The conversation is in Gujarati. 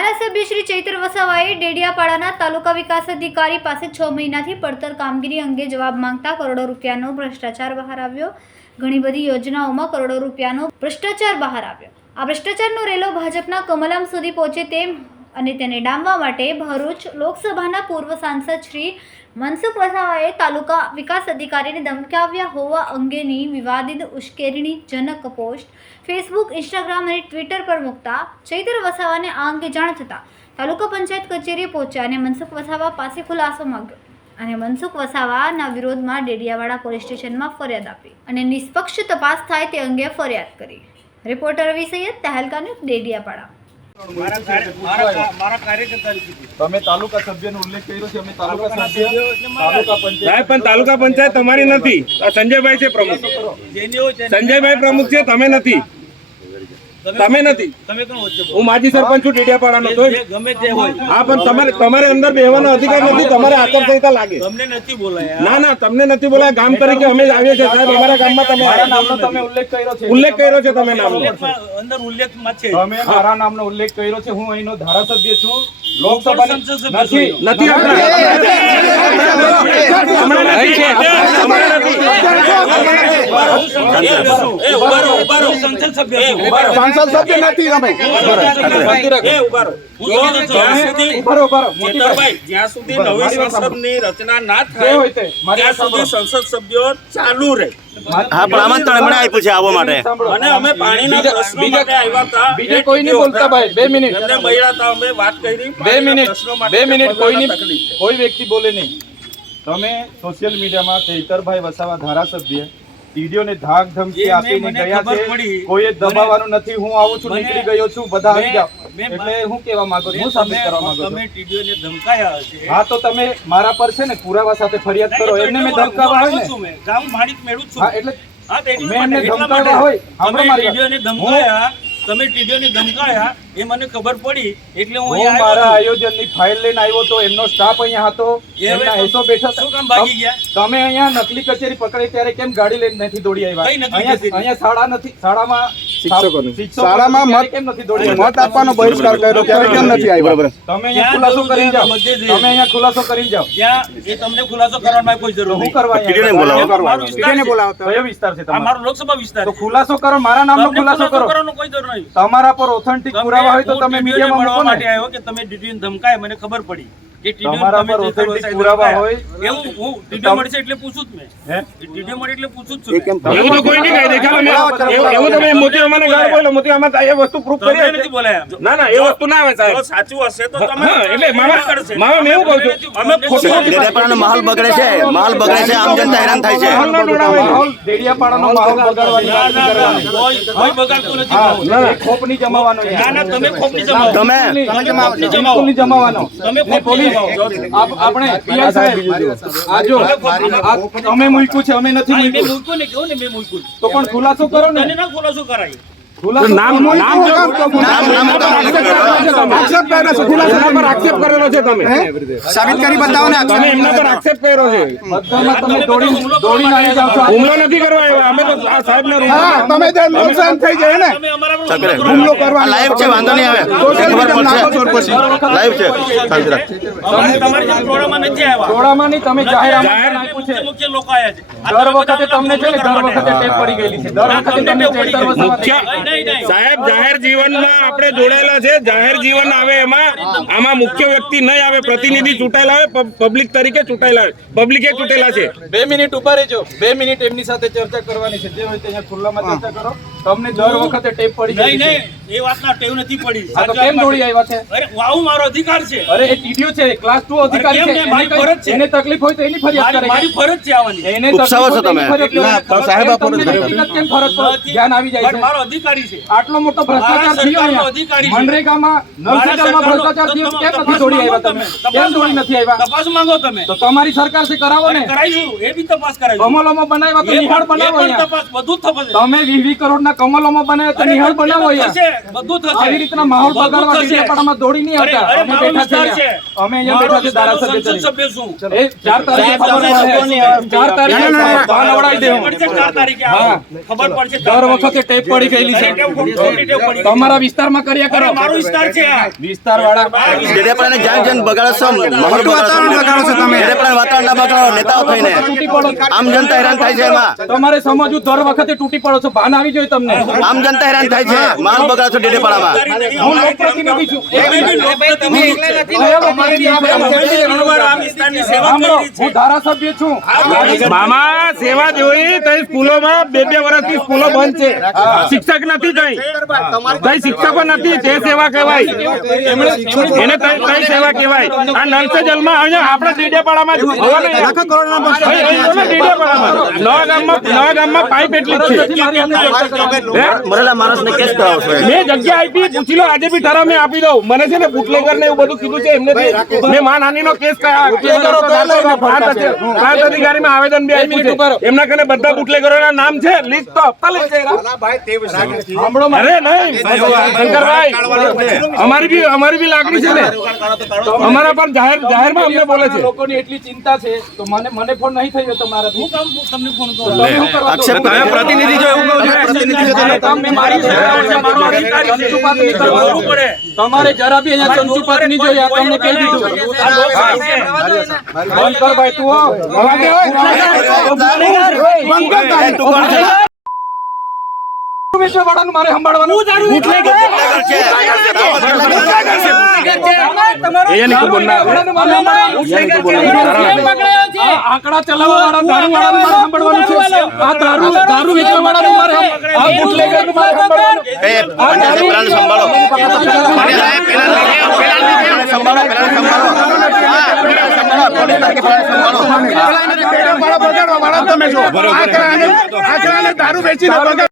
ધારાસભ્ય શ્રી ચૈત્ર વસાવાએ ડેડિયાપાડાના તાલુકા વિકાસ અધિકારી પાસે 6 મહિનાથી પડતર કામગીરી અંગે જવાબ માંગતા કરોડો રૂપિયાનો ભ્રષ્ટાચાર બહાર આવ્યો। ઘણી બધી યોજનાઓમાં કરોડો રૂપિયાનો ભ્રષ્ટાચાર બહાર આવ્યો। આ ભ્રષ્ટાચારનો રેલો ભાજપના કમલમ સુધી પહોંચે તેમ અને તેને ડામવા માટે ભરૂચ લોકસભાના પૂર્વ સાંસદ શ્રી મનસુખ વસાવાએ તાલુકા વિકાસ અધિકારીને ધમકાવ્યા હોવા અંગેની વિવાદિત ઉશ્કેરણીજનક પોસ્ટ ફેસબુક, ઇન્સ્ટાગ્રામ અને ટ્વિટર પર મૂકતા ચૈત્ર વસાવાને આ અંગે જાણ થતાં તાલુકા પંચાયત કચેરીએ પહોંચ્યા અને મનસુખ વસાવા પાસે ખુલાસો માંગ્યો અને મનસુખ વસાવાના વિરોધમાં ડેડિયાવાડા પોલીસ સ્ટેશનમાં ફરિયાદ આપી અને નિષ્પક્ષ તપાસ થાય તે અંગે ફરિયાદ કરી। રિપોર્ટર રવિ સૈયદ, તહેલકા ન્યૂઝ, ડેડિયાપાડા। તમે તાલુકા સભ્યનો ઉલ્લેખ કર્યો છે। અમે તાલુકા સભ્ય તાલુકા પંચાયત પણ તાલુકા પંચાયત તમારી નથી, સંજયભાઈ છે પ્રમુખ, સંજયભાઈ પ્રમુખ છે, તમે નથી, તમે નથી, હું માજી સરપંચ છું ડેડિયાપાડાનો, તો ગમે તે હોય હા, પણ તમારે અંદર બેહવાનો અધિકાર નથી, તમારે આચારસંહિતા લાગે। તમને નથી બોલાયા? ના, તમને નથી બોલાયા, ગામ તરીકે અમે આવીએ છીએ સાહેબ, અમારા ગામમાં તમે મારા નામનો તમે ઉલ્લેખ કર્યો છે। ઉલ્લેખ કર્યો છે, તમે નામનો અંદર ઉલ્લેખમાં છે, તમે મારા નામનો ઉલ્લેખ કર્યો છે। હું અહીંનો ધારાસભ્ય છું, લોકસભાની નથી સંસદ સભ્ય નથી તમે। જ્યાં સુધી નવી સંસદની રચના ના થાય ત્યાં સુધી સંસદ સભ્યો ચાલુ રહે। હા, પણ આમંત્રણ એમણે આપ્યું છે આવવા માટે અને અમે પાણીના પ્રશ્નો માટે આવ્યા હતા। બીજે કોઈ નહીં બોલતા ભાઈ, 2 મિનિટ એમને મળ્યા હતા, અમે વાત કરી। 2 મિનિટ કોઈ વ્યક્તિ બોલે નહીં। તમે સોશિયલ મીડિયામાં ચૈતરભાઈ વસાવા ધારાસભ્ય ટીડીઓને ધાક ધમકી આપીને ગયા છે, કોઈએ દબાવવાનું નથી। હું આવું છું, નીકળી ગયો છું, બધા આવી જાવ, એટલે હું કહેવા માંગુ છું, હું સાબિત કરવા માંગુ છું। તમે ટીડીઓને ધમકાયા હશે। હા, તો તમે મારા પર છે ને પુરાવા સાથે ફરિયાદ કરો। એમને મેં ધમકાવા હોય ને, ગામ માણિક મેળવું છું। હા, એટલે હા, તો મેં એમને ધમકાવા હોય, તમે ટીડીઓને ધમકાયા, તમે ટીડીઓને ધમકાયા એ મને ખબર પડી, એટલે હું હું મારા આયોજનની ફાઇલ લઈને આવ્યો તો એમનો સ્ટાફ અહીંયા હતો, એમના એસો બેઠા શું કામ ભાગી ગયા? તમે અહીંયા નકલી કચેરી પકડી ત્યારે કેમ ગાડી લઈને નથી દોડી આવ્યા? અહીંયા શાળા નથી, શાળામાં શાળામાં મત કેમ નથી દોડી મત આપવાનો બહિષ્કાર કર્યો ત્યારે કેમ નથી આવ્યા? બરાબર, તમે અહીંયા ખુલાસો કરી જાઓ, તમે અહીંયા ખુલાસો કરી જાઓ। ત્યાં એ તમને ખુલાસો કરવાની કોઈ જરૂર હું નથી। કરવા ટીડીઓને બોલાવો, કયો વિસ્તાર છે આ તમારો? મારો લોકસભા વિસ્તાર તો ખુલાસો કરો, મારા નામનો ખુલાસો કરો। કરવાનો કોઈ જરૂર નહીં। તમારા પર ઓથેન્ટિક પુરાવા હોય તો તમે મીડિયામાં મૂકો માટે ને। આવ્યો કે તમે ટીડીઓને ધમકાય, મને ખબર પડી કે તમારા પર authentic પુરાવા હોય એવું હું ટીડીઓ મળશે એટલે પૂછું જ મેં। હે? ટીડીઓ મળે એટલે પૂછું જ છું। એવું તો કોઈ નહીં કહી દે, ચાલો એવું તમે મોતી અમાને ગાળ બોલો, મોતી આમાં એ વસ્તુ પ્રૂફ કરી તમને નથી બોલાયા? ના, એ વસ્તુ ના આવે જો સાહેબ। સાચું હશે તો તમે એટલે મામા મેં એવું કહું છું, અમે ખોટું ડેડિયાપાડાનો માહોલ બગડે છે, માહોલ બગડે છે, આમ જનતા હેરાન થાય છે। માહોલ ડેડિયાપાડાનો માહોલ બગાડવાની વાત નથી કરવાની। કોઈ બગાડતું નથી। હા, એ ખોપ નહીં જમાવાનો ના, યાર। ના, તમે ખોટની જમાવો। તમે બિલકુલ નહીં જમાવાનો। તમે ને પોલીસ આપણે પીઆઈ સાહેબ આ જો અમે મૂક્યું છે, અમે નથી મેં મૂક્યું, મૂક્યું ને કહું ને મેં મૂક્યું। તો પણ ખુલાસો કરો ને। તને ના ખુલાસો કરાય। ખુલાસો આક્ષેપ કરેલો છે, તમે સાબિત કરી બતાવો ને। તમે એમના પર આક્ષેપ કર્યો છે, બધામાં તમે દોડીને આવી જાવ છો। હુમલો નથી કરવા આવ્યા, અમે તો આ સાહેબને તમે નુકસાન થઈ જાય ને, તમે અમારા પર હુમલો કરવા લાઈવ છે, વાંધો નહીં આવે, ખબર પડશે, લાઈવ છે। અમારે તમારી જેમ ટોળામાં નથી આવ્યા। ટોળામાં નહીં, તમે જાહેર આમંત્રણ આપ્યું છે। મુખ્ય લોકો આવ્યા છે। દર વખતે તમને છે ને, દર વખતે ટેપ પડી ગયેલી છે, દર વખતે તમને ચૈતર વસાવા સાહેબ જાહેર જીવનમાં આપણે જોડાયેલા છે, જાહેર જીવન આવે એમાં આમાં મુખ્ય વ્યક્તિ નહીં આવે, પ્રતિનિધિ ચૂંટાયેલા આવે, પબ્લિક તરીકે ચૂંટાયેલા આવે, પબ્લિકે ચૂંટેલા છે। 2 મિનિટ ઉભા રહેજો, 2 મિનિટ એમની સાથે ચર્ચા કરવાની છે, જે હોય તે અહીંયા ખુલ્લામાં ચર્ચા કરો। તમને દર વખતે ટેપ પડી નહીં, જાય નહીં, એ વાતના ટેવ નથી પડી। આ તો કેમ દોડી આવ્યા છે? અરે આવું મારો અધિકાર છે। અરે એ ટીડીઓ છે, ક્લાસ 2 અધિકારી છે, કેમ નહીં? મારી ફરજ છે। એને તકલીફ હોય તો એની ફરિયાદ કરે, મારી ફરજ છે આવવાની। એને ઉપસાવો છો તકલીફ હોય તો તમે? એની ફરિયાદ કરે। સાહેબ, આ તમને ફરજ વ્યક્તિગત કેમ ફરજ પર ધ્યાન આવી જાય પણ છે? મારો અધિકારી છે। આટલો મોટો ભ્રષ્ટાચાર થયો સરકારનો અહીંયા અધિકારી છે। મનરેગામાં નલસેકરમાં ભ્રષ્ટાચાર થયો, કેમ નથી દોડી આવ્યા તમે? કેમ દોડી નથી આવ્યા? તપાસ માંગો તમે તો તમારી સરકાર છે, કરાવો ને। કરાઈશું, એ બી તપાસ કરાઈશું। કમલોમાં બનાવ્યા તો નિહાળ બનાવો એ પણ અહીંયા। તપાસ બધું જ તપાસ તમે 20 કરોડના કમલોમાં બનાવ્યા તો નિહાળ બનાવો અહીંયા। બધું થશે. આવી રીતના માહોલ બધું બગાડવા થશે. ડેડિયાપાડામાં દોડી નહીં આવતા. અરે, અમે મારો બેઠા વિસ્તાર છીએ. છે. અમે અહીંયા બેઠા છીએ ધારાસભ્ય સંસદ તરીકે. સભ્ય છું. એ 4 તારીખે ખબર પડશે. 4 તારીખે બહાર નવડાવી દેવું. ખબર પડશે 4 તારીખે આવો. ખબર પડશે દર વખતે ટેપ પડી ગયેલી છે. તમારા વિસ્તારમાં કર્યા કરો. મારો વિસ્તાર છે આ. વિસ્તારવાળા ડેડિયાપાડાને જ્યાં જ્યાં બગાડો છો, માહોલ બગાડો છો તમે. ડેડિયાપાડાનું વાતાવરણ ના બગાડો નેતાઓ થઈને. તૂટી પડો. આમ જનતા હેરાન થાય છે એમાં. તમારે સમજવું દર વખતે તૂટી પડો છો. ભાન આવી જોઈએ તમને. આમ જનતા હેરાન થાય છે. માહોલ બગાડો છો ડેડિયાપાડામાં. હું લોકપ્રતિનિધિ છું. સાંભળો, હું ધારાસભ્ય છું. મામા સેવા જોઈ તઈ સ્કૂલોમાં 2 વર્ષથી સ્કૂલો બંધ છે. શિક્ષક નથી તઈ શિક્ષકો નથી. તે સેવા કહેવાય. એને તઈ સેવા કહેવાય. આ નલ સે જલમાં અહીંયા આપણા ડેડિયાપાડામાં જ નવા ગામમાં પાઇપ એટલી જ છે. મરેલા માણસને કેસ કરાવો છો. મેં જગ્યા આપી, પૂછી લો. આજે બી ઠરાવ મેં આપી દઉં. મને છે ને બુટલેગર ને એવું બધું કીધું છે એમને. મેં માનહાનિનો કેસ પ્રાંત અધિકારીમાં આવેદન બી આપ્યું છે. એમના કને બધા બુટલેગરોના નામ છે. લિસ્ટ તો આપતા લઈ જાય. અરે નહીં શંકરભાઈ, અમારી બી લાગણી છે ને. અમારા પર જાહેરમાં અમને બોલે છે. લોકોની એટલી ચિંતા છે તો મને ફોન નહીં થયો તમારા. હું તમને ફોન કરું. આક્ષેપ કરે. પ્રતિનિધિ જો એવું કહો છો, પ્રતિનિધિ જો તમે. તમારે જરા બી અહીંયા ચંચુપાત નહીં જોઈએ. આ તમને કહી દીધું. બંધ કર ભાઈ તું. તું કોણ છે? વેચવાવાળાનું મારે સંભાળવાનું. આંકડા ચલાવવાવાળા દારૂવાળાનું મારે સંભાળવાનું છે. આ દારૂ વેચવાવાળાનું મારે આ બુટલેગરનું મારે સંભાળવાનું. એ પેલાને સંભાળો. દારૂ વેચી